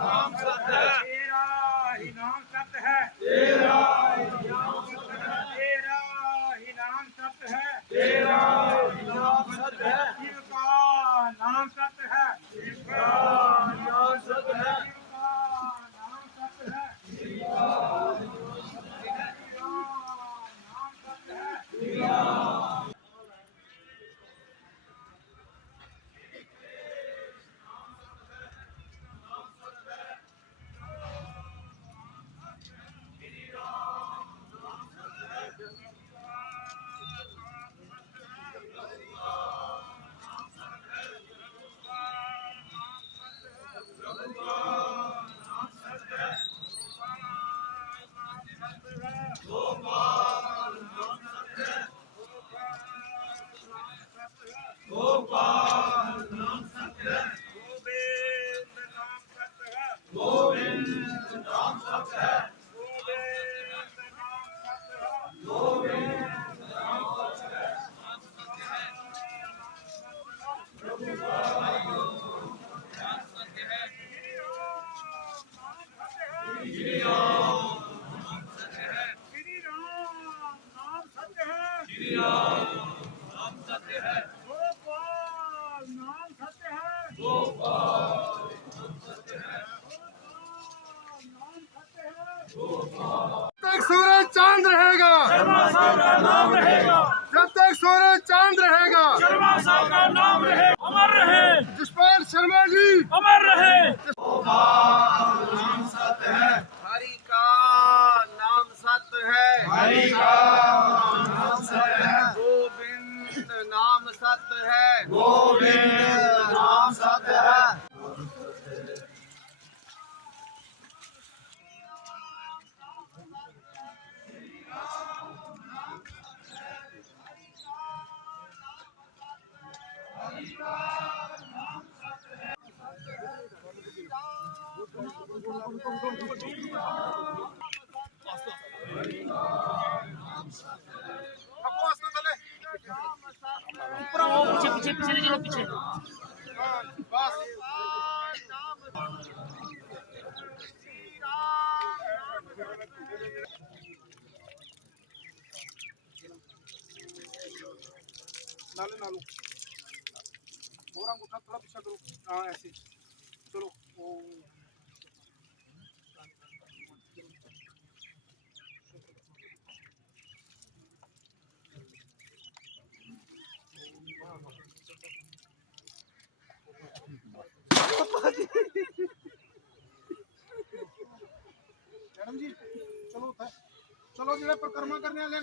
नाम सत्य है, तेरा ही नाम सत्य है, तेरा ही नाम सत्य है, तेरा ही नाम सत्य है, तेरा ही नाम सत्य है, शिव का नाम सत्य है, शिव का नाम सत्य है, शिव का नाम सत्य है, शिव का नाम सत्य है, शिव का तक सूरज चांद रहेगा, शर्मा साहब का नाम रहेगा, जब तक सूरज चांद रहेगा, शर्मा साहब का नाम रहे, अमर रहे, जसपाल शर्मा जी अमर रहे। नाम सत्य है, हरि का नाम सत्य है, हरि का नाम सत्य है, गोविंद नाम सत्य है, गोविंद नाम सत्य है। पीछे पीछे पीछे ले चलो पीछे। नाले नालू और अंगूठा थोड़ा पीछे करो, हाँ ऐसे चलो। मैडम जी चलो चलो जो परिक्रमा करने वाले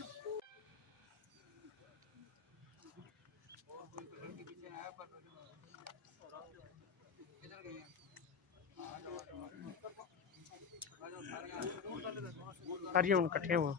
हरिओम इकट्ठे हुआ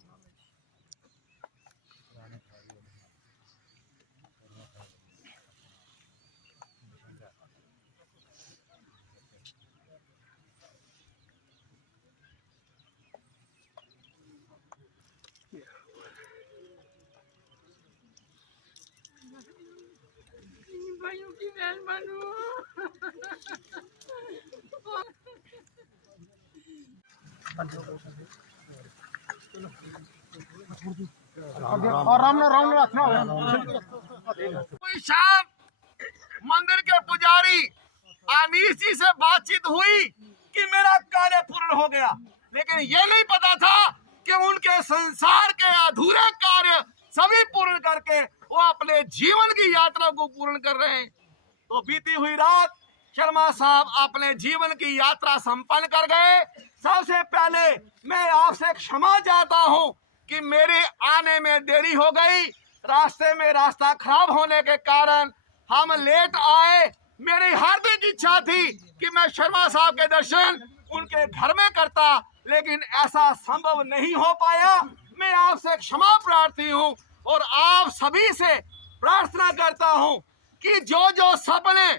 भाइयों की बहन बनू। और राम रखना कोई शाम मंदिर के पुजारी आमिर जी से बातचीत हुई कि मेरा कार्य पूर्ण हो गया, लेकिन ये नहीं पता था कि उनके संसार के अधूरे कार्य सभी पूर्ण करके वो अपने जीवन की यात्रा को पूर्ण कर रहे हैं। तो बीती हुई रात शर्मा साहब अपने जीवन की यात्रा संपन्न कर गए। सबसे पहले मैं आपसे क्षमा चाहता हूं कि मेरे आने में देरी हो गई। रास्ते में रास्ता खराब होने के कारण हम लेट आए। मेरी हार्दिक इच्छा थी कि मैं शर्मा साहब के दर्शन उनके घर में करता, लेकिन ऐसा संभव नहीं हो पाया। मैं आपसे क्षमा प्रार्थी हूं और आप सभी से प्रार्थना करता हूं कि जो जो सपने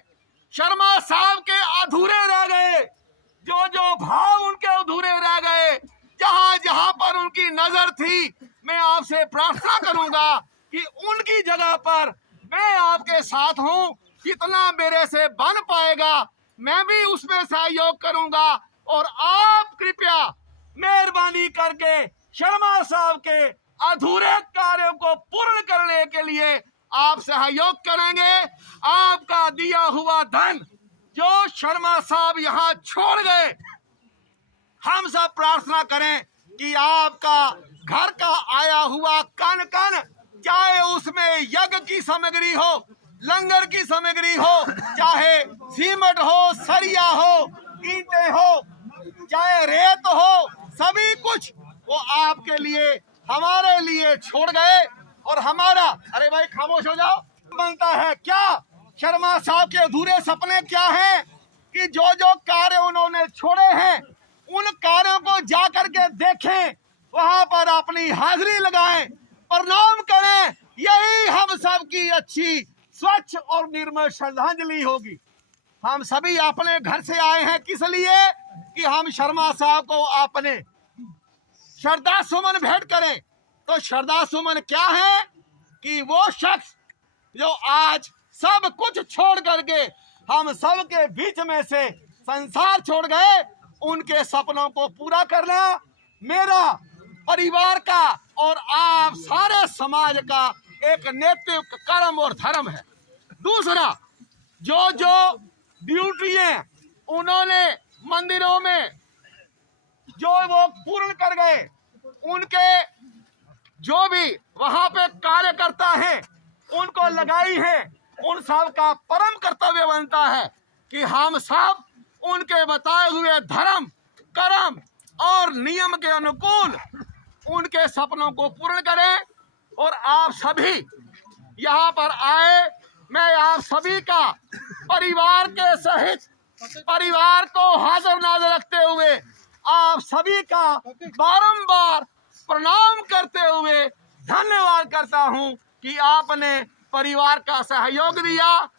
शर्मा साहब के अधूरे रह गए, जो जो भाव उनके अधूरे रह गए, जहां जहां पर उनकी नजर थी, मैं आपसे प्रार्थना करूंगा कि उनकी जगह पर मैं आपके साथ हूं। जितना मेरे से बन पाएगा मैं भी उसमें सहयोग करूंगा और आप कृपया मेहरबानी करके शर्मा साहब के अधूरे कार्यों को पूर्ण करने के लिए आप सहयोग करेंगे। आपका दिया हुआ धन जो शर्मा साहब यहाँ छोड़ गए, हम सब प्रार्थना करें कि आपका घर का आया हुआ कन कन, चाहे उसमें यज्ञ की सामग्री हो, लंगर की सामग्री हो, चाहे सीमेंट हो, सरिया हो, ईंटें हो, चाहे रेत हो, सभी कुछ वो आपके लिए, हमारे लिए छोड़ गए। और हमारा, अरे भाई खामोश हो जाओ, बनता है क्या? शर्मा साहब के अधूरे सपने क्या हैं कि जो जो कार्य उन्होंने छोड़े हैं उन कार्यों को जाकर के देखें, वहां पर अपनी हाजिरी लगाएं, प्रणाम करें। यही हम सब की अच्छी, स्वच्छ और निर्मल श्रद्धांजलि होगी। हम सभी अपने घर से आए हैं किस लिए? कि हम शर्मा साहब को अपने श्रद्धा सुमन भेंट करें। तो श्रद्धा सुमन क्या है? कि वो शख्स जो आज सब कुछ छोड़ करके हम सब के बीच में से संसार छोड़ गए, उनके सपनों को पूरा करना मेरा, परिवार का और आप सारे समाज का एक नैतिक कर्म और धर्म है। दूसरा, जो जो ड्यूटियां उन्होंने मंदिरों में जो वो पूर्ण कर गए, उनके जो भी वहां पे कार्यकर्ता हैं उनको लगाई है, उन सब का परम कर्तव्य बनता है कि हम सब उनके बताए हुए धर्म, कर्म और नियम के अनुकूल उनके सपनों को पूर्ण करें। और आप सभी यहाँ पर आए, मैं आप सभी का परिवार के सहित, परिवार को हाजिर नाज़िर रखते हुए आप सभी का बारंबार प्रणाम करते हुए धन्यवाद करता हूं कि आपने परिवार का सहयोग दिया।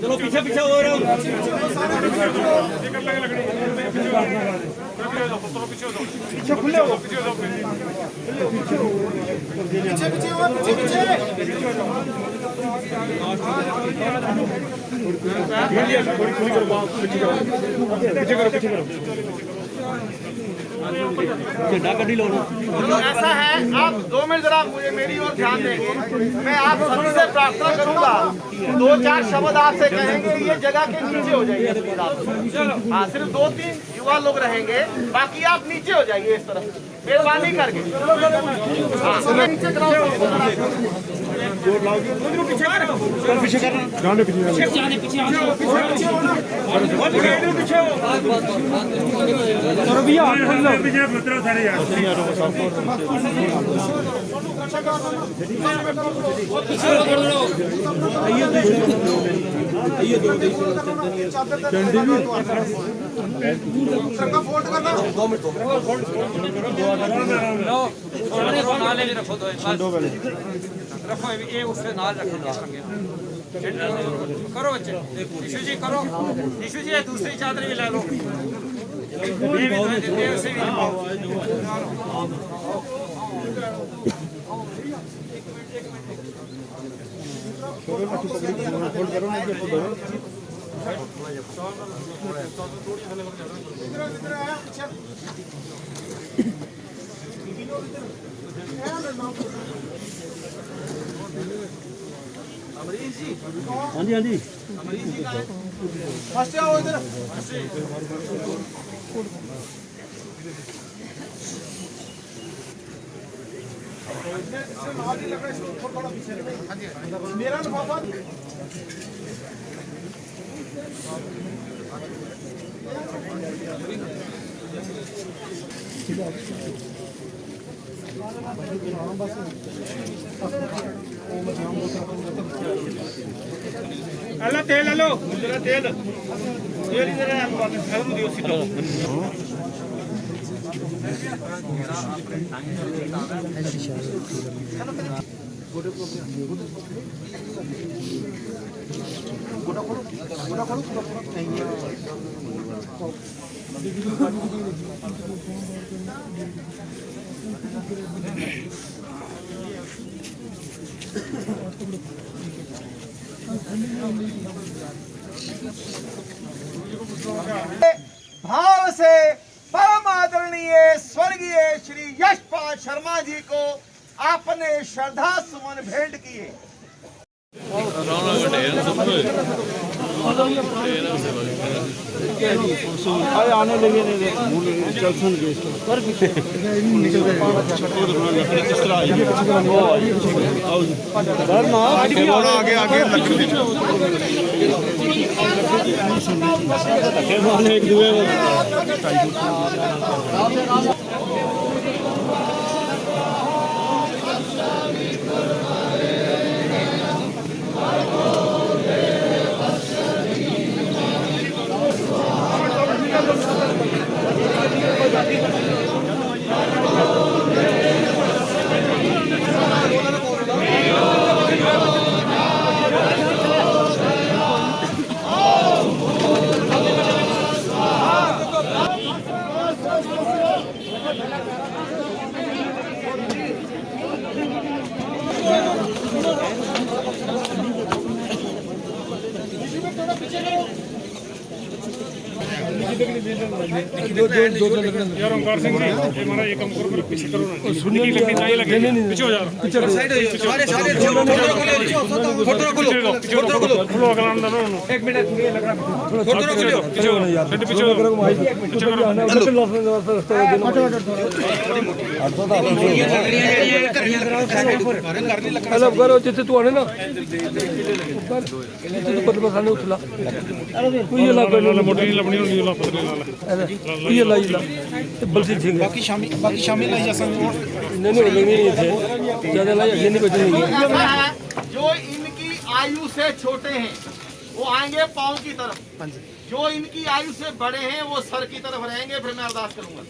चलो पीछे पीछे हो रहा हूँ। पीछे खुले हो, पीछे पीछे हो, पीछे पीछे ऐसा है, आप 2 मिनट जरा मुझे मेरी ओर ध्यान देंगे। मैं आप सभी से प्रार्थना करूंगा, 2-4 शब्द आपसे कहेंगे, ये जगह के नीचे हो जाइए। हाँ, सिर्फ 2-3 युवा लोग रहेंगे, बाकी आप नीचे हो जाइए इस तरफ, मेहरबानी करके। हाँ, नीचे ट्रका फोल्ड करना रखो ये उससे नाल रखो करो बच्चे निशु जी करो निशु जी दूसरी चादर भी ले लो ये उसे भी हाँ जी हाँ जी फर्स्ट आओ इधर मेरा लिफाफा अल्लाह तेल लो जरा तेल तेल इधर है आपको खबर दियो सीधा भाव से परम आदरणीय स्वर्गीय श्री यशपाल शर्मा जी को आपने श्रद्धा सुमन भेंट किए। आने लगे चलसन के आगे आगे एक दुए यार ओमकार सिंह जी ये हमारा ये काम करो पीछे करो ना सुनने की लगती नहीं लगे पीछे हो जा पीछे साइड सारे सारे फोटो खोलो खोलो अगला अंदर ना एक मिनट ये लग रहा फोटो खोलो पीछे हो यार पीछे हो पीछे करो अलग करो जिथे तू आने ना तू पद बसाने उठला कोई ये लग मोटी लबनी होनी ला पतले ला ये लाई ला बलसी सिंह बाकी शामी लाई जा सकते नहीं थे ज्यादा लाई ये नहीं बचेंगे जो इनकी आयु से छोटे हैं वो आएंगे पाँव की तरफ, जो इनकी आयु से बड़े हैं वो सर की तरफ रहेंगे। फिर मैं अरदास करूंगा।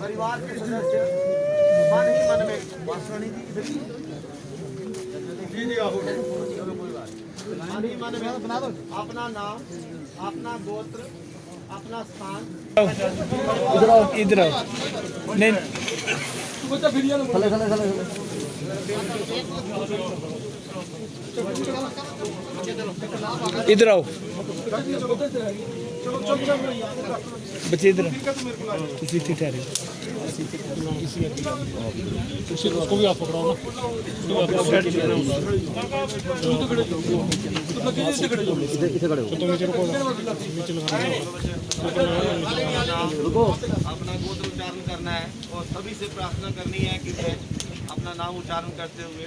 परिवार के सदस्य मन ही मन में वासवाणी मन ही मन में अपना नाम, अपना गोत्र, अपना स्थान इधर आओ नहीं इधर आओ चलो चल चल बच्चे इधर फिर तू मेरे को ला इसी ठीक ठहरे उसको भी आप पकड़ाओ ना अपना गोत्र उच्चारण करना है और सभी से प्रार्थना करनी है कि मैं अपना नाम उच्चारण करते हुए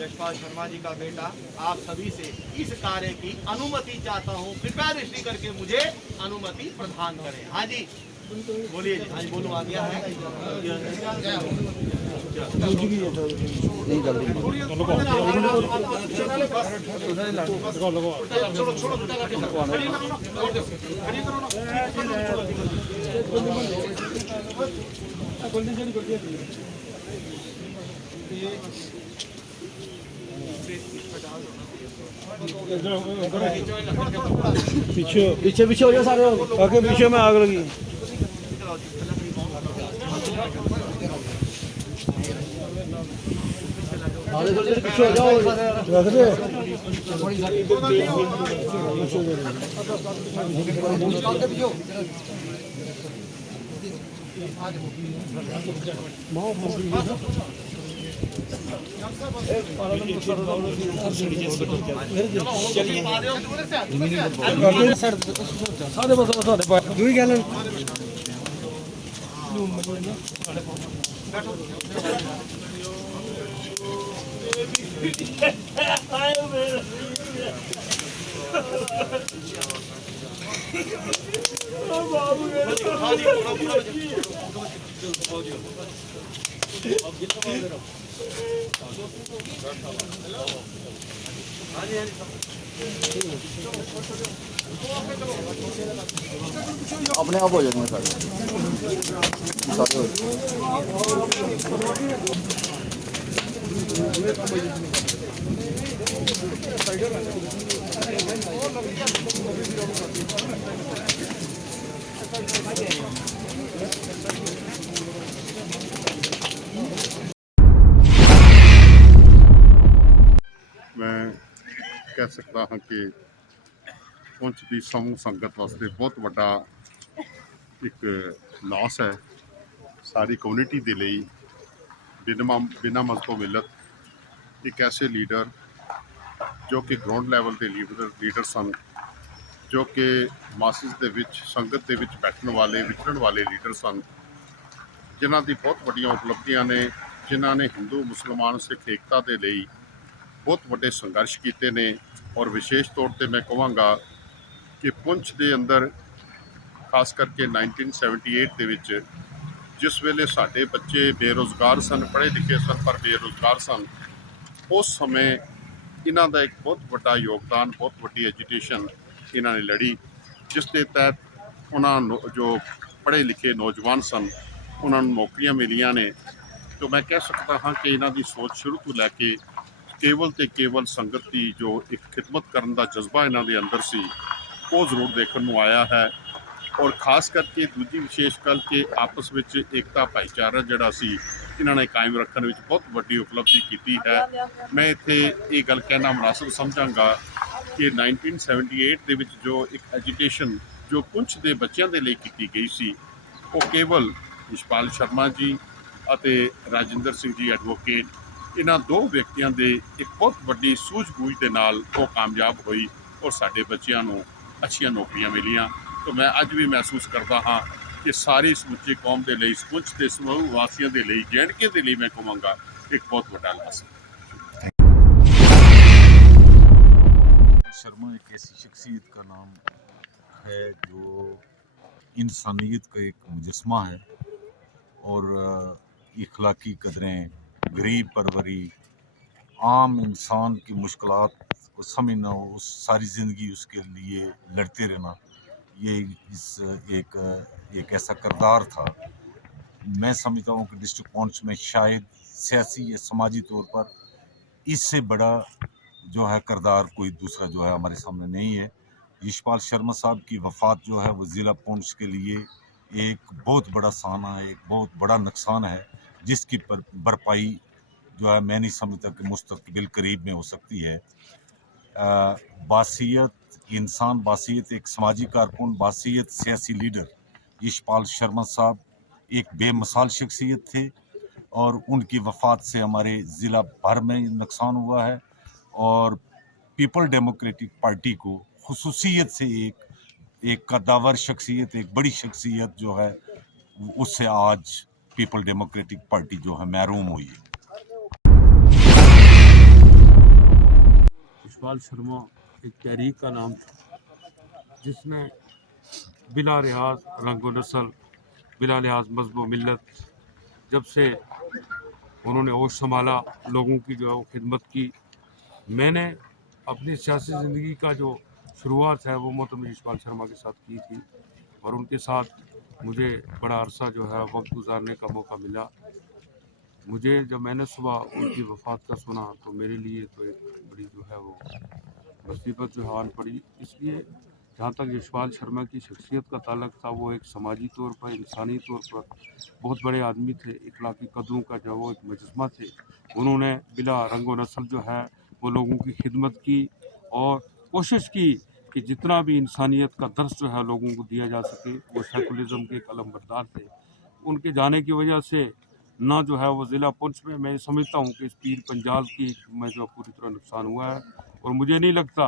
यशपाल शर्मा जी का बेटा आप सभी से इस कार्य की अनुमति चाहता हूँ। कृपया दृष्टि करके मुझे अनुमति प्रदान करें। हाँ जी बोलिए जी। हाँ जी बोलो आ गया है। पीछे पीछे पीछे हो जाओ सारे आगे पीछे में आग लगी पीछे हो जाओ रख दे सारे बस दूई गल अपने आप हो जाएंगे सारे मैं कह सकता हाँ कि पुंछ की समूह संगत वास्ते बहुत वड्डा एक लॉस है। सारी कम्यूनिटी के लिए बिना मजहब मिलत एक ऐसे लीडर जो कि ग्राउंड लैवल के लीडर सन, जो कि मासिस दे विच संगत दे विच बैठने वाले विचरण वाले लीडर सन, जिन्हां दी बहुत वड्डियां उपलब्धियां ने, जिन्हां ने हिंदू मुसलमान सिख एकता के लिए बहुत वड्डे संघर्ष किए ने। और विशेष तौर पर मैं कहूँगा कि पुंछ के अंदर खास करके 1978 के विच जिस वेले साडे बच्चे बेरोज़गार सन, पढ़े लिखे सन पर बेरोज़गार सन, उस समय इन्हां दा एक बहुत वड्डा योगदान, बहुत वड्डी एजुटेशन इन्हां ने लड़ी, जिस के तहत उन्होंने जो पढ़े लिखे नौजवान सन उन्होंने नौकरियां मिलियां ने। तो मैं कह सकता हाँ कि इन्हां दी सोच शुरू तो लैके केवल तो केवल संगत की जो एक खिदमत करने का जज्बा इन्हां दे अंदर सी, वो जरूर देखने को आया है। और खास करके दूजी विशेष गल कि आपस में एकता भाईचारा जिहड़ा सी इन्हां ने कायम रखने में बहुत वड्डी उपलब्धि की है। मैं इत्थे ये गल कहना मुनासिब समझांगा कि 1978 दे विच जो एक एजुकेशन जो पुंछ के बच्चों के लिए की गई सी, वो केवल यशपाल शर्मा जी अते राजिंदर सिंह जी एडवोकेट इन्हां दो व्यक्तियों के एक बहुत वड्डी सूझबूझ के नाल वो कामयाब हुई और साडे बच्चों को अच्छियां नौकरियां मिलियां। तो मैं अज भी महसूस करता हाँ कि सारी समुची कौम के लिए, पुंछ के समूह वासियों के लिए, JNK के लिए मैं कहूँगा एक बहुत बड़ा लास है। शर्मा एक ऐसी शख्सियत का नाम है जो इंसानियत का एक मुजस्मा है और इखलाकी कदरें, गरीब परवरी, आम इंसान की मुश्किलात को समझना, उस सारी ज़िंदगी उसके लिए लड़ते रहना, ये एक ऐसा किरदार था। मैं समझता हूँ कि डिस्ट्रिक्ट पुंछ में शायद सियासी या समाजी तौर पर इससे बड़ा जो है किरदार कोई दूसरा जो है हमारे सामने नहीं है। यशपाल शर्मा साहब की वफ़ात जो है वो ज़िला पुंछ के लिए एक बहुत बड़ा साना है, एक बहुत बड़ा नुकसान है, जिसकी भरपाई जो है मैं नहीं समझता कि मुस्तकबिल करीब में हो सकती है। बासियत इंसान, बासियत एक समाजी कारकुन, बासियत सियासी लीडर यशपाल शर्मा साहब एक बेमिसाल शख्सियत थे और उनकी वफ़ात से हमारे ज़िला भर में नुकसान हुआ है और पीपल डेमोक्रेटिक पार्टी को खुसूसियत से एक कद्दावर शख्सियत, एक बड़ी शख्सियत जो है उससे आज पीपल डेमोक्रेटिक पार्टी जो है महरूम हुई है। यशपाल शर्मा एक तहरीक का नाम था जिसमें बिला लिहाज रंग व नस्ल, बिला लिहाज मज़हब व मिल्लत, जब से उन्होंने होश संभाला लोगों की जो है वो खिदमत की। मैंने अपनी सियासी ज़िंदगी का जो शुरुआत है वो मोहतरम यशपाल शर्मा के साथ की थी और उनके साथ मुझे बड़ा अरसा जो है वक्त गुजारने का मौका मिला। मुझे जब मैंने सुबह उनकी वफ़ात का सुना तो मेरे लिए तो एक बड़ी जो है वो मुसीबत जो है आन पड़ी। इसलिए जहाँ तक यशपाल शर्मा की शख्सियत का ताल्लुक़ था, वो एक समाजी तौर पर, इंसानी तौर पर बहुत बड़े आदमी थे, इखलाकी कदरों का जो वो एक मुजस्मा थे। उन्होंने बिला रंग व नस्ल जो है वो लोगों की खिदमत की और कोशिश की कि जितना भी इंसानियत का दर्स जो है लोगों को दिया जा सके। वो सेकुलरिज्म के कलम बरदार थे। उनके जाने की वजह से ना जो है वो ज़िला पुंछ में मैं समझता हूँ कि इस पीर पंजाल की में जो पूरी तरह नुकसान हुआ है और मुझे नहीं लगता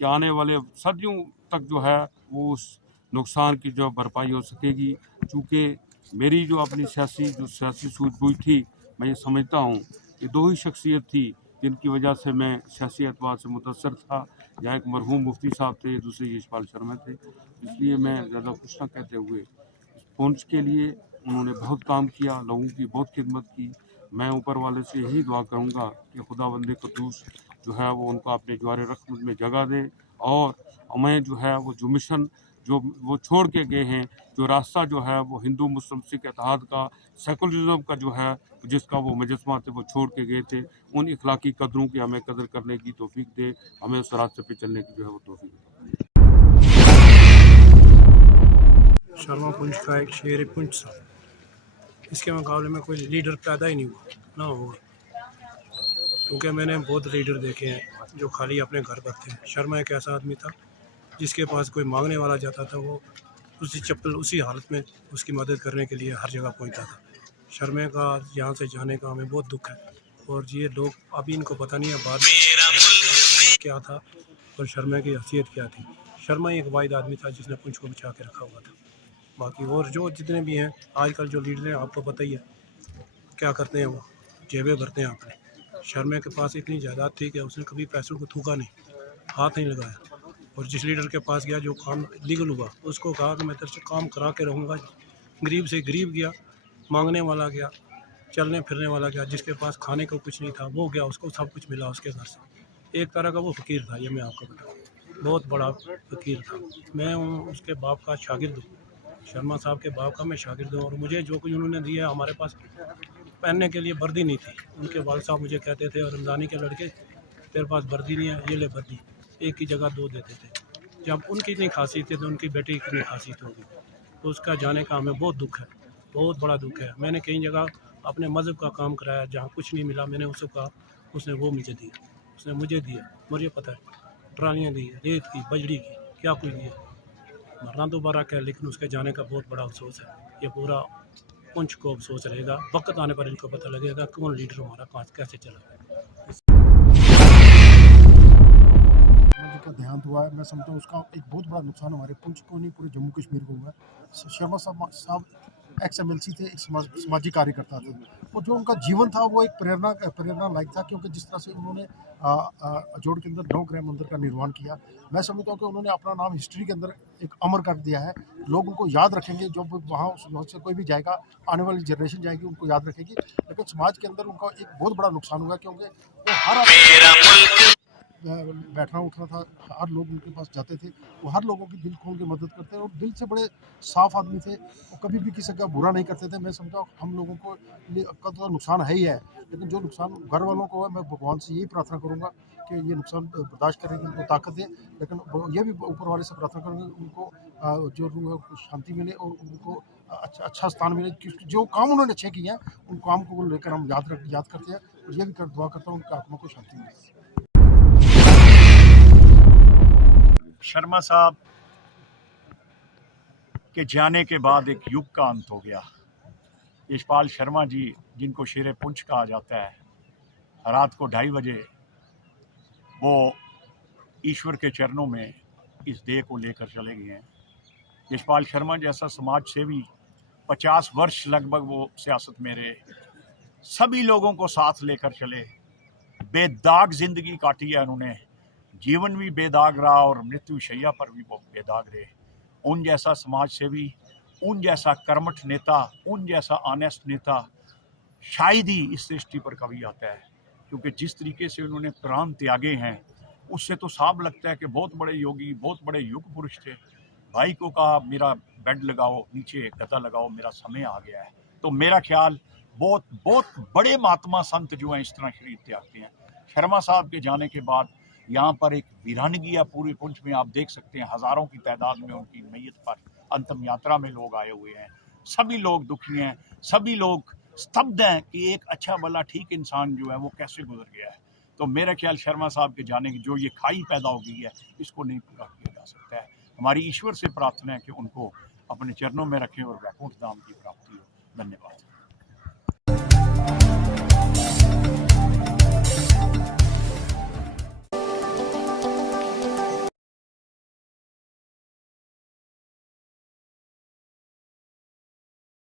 कि आने वाले सदियों तक जो है वो उस नुकसान की जो भरपाई हो सकेगी। चूँकि मेरी जो अपनी सियासी सूझबूझ थी, मैं ये समझता हूँ कि दो ही शख्सियत थी जिनकी वजह से मैं सियासी एतबार से मुतासर था। या एक मरहूम मुफ्ती साहब थे, दूसरे यशपाल शर्मा थे। इसलिए मैं ज़्यादा कुछ ना कहते हुए पुंछ के लिए उन्होंने बहुत काम किया, लोगों की बहुत खिदमत की। मैं ऊपर वाले से यही दुआ करूँगा कि खुदावंद कुद्दूस जो है वो उनको अपने जवार रहमत में जगह दे और हमें जो है वो जो मिशन जो वो छोड़ के गए हैं, जो रास्ता जो है वो हिंदू मुस्लिम सिख इत्तेहाद का, सेकुलरिज्म का जो है जिसका वो मुजस्मा थे वो छोड़ के गए थे, उन इखलाकी कदरों की हमें कदर करने की तौफीक दे, हमें उस रास्ते पे चलने की जो है वो तौफीक दे। शर्मा पुंछ का एक शेर पुंछ था, इसके मुकाबले में कोई लीडर पैदा ही नहीं हुआ, ना होगा। क्योंकि मैंने बहुत लीडर देखे हैं जो खाली अपने घर पर थे। शर्मा एक ऐसा आदमी था जिसके पास कोई मांगने वाला जाता था, वो उसी चप्पल उसी हालत में उसकी मदद करने के लिए हर जगह पहुंचता था। शर्मा का यहाँ से जाने का हमें बहुत दुख है और ये लोग अभी इनको पता नहीं है बाद में क्या था और शर्मा की हैसियत क्या थी। शर्मा एक वाहिद आदमी था जिसने पुंछ को बचा के रखा हुआ था। बाकी और जो जितने भी हैं आजकल जो लीडर हैं, आपको पता ही है क्या करते हैं, वो जेबें भरते हैं अपने। शर्मा के पास इतनी जायदाद थी कि उसने कभी पैसों को थूका नहीं, हाथ नहीं लगाया। और जिस लीडर के पास गया जो काम लीगल हुआ, उसको कहा कि मैं तेरे से काम करा के रहूँगा। गरीब से गरीब गया, मांगने वाला गया, चलने फिरने वाला गया, जिसके पास खाने को कुछ नहीं था वो गया, उसको सब कुछ मिला उसके घर से। एक तरह का वो फ़कीर था, ये मैं आपको बताऊँ, बहुत बड़ा फ़कीर था। मैं उसके बाप का शागिर्द हूँ, शर्मा साहब के बाप का मैं शागिर्द हूँ। और मुझे जो कुछ उन्होंने दिया, हमारे पास पहनने के लिए वर्दी नहीं थी। उनके वालिद साहब मुझे कहते थे, और रमज़ानी के लड़के तेरे पास वर्दी नहीं है, ये ले वर्दी, एक की जगह दो देते थे। जब उनकी इतनी खासियत है तो उनकी बेटी की इतनी खासियत होगी, तो उसका जाने का हमें बहुत दुख है, बहुत बड़ा दुख है। मैंने कई जगह अपने मज़हब का काम कराया, जहाँ कुछ नहीं मिला मैंने उसको कहा, उसने वो मुझे दिया, उसने मुझे दिया, मुझे पता है, ट्रालियाँ दी, रेत की, बजड़ी की, क्या कुछ दिया। मरना दोबारा क्या, लेकिन उसके जाने का बहुत बड़ा अफसोस है। ये पूरा पुंछ को अफसोस रहेगा, वक्त आने पर इनको पता लगेगा कौन लीडर हमारा कहाँ कैसे चला। का देहांत हुआ है, मैं समझता हूँ उसका एक बहुत बड़ा नुकसान हमारे पुंछ को नहीं, पूरे जम्मू कश्मीर को हुआ है। शर्मा साहब एक्स MLC थे, एक समाजी कार्यकर्ता थे, और जो उनका जीवन था वो एक प्रेरणा लायक था। क्योंकि जिस तरह से उन्होंने अजोड़ के अंदर 9 ग्राम मंदिर का निर्माण किया, मैं समझता हूँ कि उन्होंने अपना नाम हिस्ट्री के अंदर एक अमर कर दिया है। लोग उनको याद रखेंगे, जो वहाँ से कोई भी जाएगा, आने वाली जनरेशन जाएगी उनको याद रखेगी। लेकिन समाज के अंदर उनका एक बहुत बड़ा नुकसान हुआ, क्योंकि वो हर बैठना उठना था, हर लोग उनके पास जाते थे, वो हर लोगों की दिल खोल के मदद करते हैं और दिल से बड़े साफ आदमी थे। वो कभी भी किसी का बुरा नहीं करते थे। मैं समझता हम लोगों को का तो नुकसान है ही है, लेकिन जो नुकसान घर वालों को है, मैं भगवान से यही प्रार्थना करूंगा कि ये नुकसान बर्दाश्त करेंगे, उनको ताकत दे। लेकिन ये भी ऊपर वाले से प्रार्थना करूँगी उनको जो शांति मिले और उनको अच्छा स्थान मिले। जो काम उन्होंने अच्छे किए हैं, उन काम को लेकर हम याद करते हैं। और ये भी दुआ करता हूँ उनकी आत्मा को शांति मिले। शर्मा साहब के जाने के बाद एक युग का अंत हो गया। यशपाल शर्मा जी, जिनको शेर पुंछ कहा जाता है, रात को 2:30 बजे वो ईश्वर के चरणों में इस देह को लेकर चले गए हैं। यशपाल शर्मा जैसा समाज सेवी 50 वर्ष लगभग वो सियासत में रहे, सभी लोगों को साथ लेकर चले, बेदाग जिंदगी काटी है उन्होंने। जीवन भी बेदाग रहा और मृत्यु शैया पर भी वो बेदाग रहे। उन जैसा समाज सेवी, उन जैसा कर्मठ नेता, उन जैसा ऑनेस्ट नेता शायद ही इस सृष्टि पर कभी आता है, क्योंकि जिस तरीके से उन्होंने प्राण त्यागे हैं उससे तो साफ लगता है कि बहुत बड़े योगी, बहुत बड़े युग पुरुष थे। भाई को कहा मेरा बेड लगाओ, नीचे गदा लगाओ, मेरा समय आ गया है। तो मेरा ख्याल बहुत बहुत बड़े महात्मा संत जो हैं इस तरह शरीर त्यागते हैं। शर्मा साहब के जाने के बाद यहाँ पर एक वीरानगी है पूरे पुंछ में। आप देख सकते हैं हज़ारों की तादाद में उनकी मैयत पर अंतिम यात्रा में लोग आए हुए हैं। सभी लोग दुखी हैं, सभी लोग स्तब्ध हैं कि एक अच्छा भला ठीक इंसान जो है वो कैसे गुजर गया है। तो मेरा ख्याल शर्मा साहब के जाने की जो ये खाई पैदा हो गई है इसको नहीं पूरा किया जा सकता है। हमारी ईश्वर से प्रार्थना है कि उनको अपने चरणों में रखें और वैकुंठ धाम की प्राप्ति हो। धन्यवाद।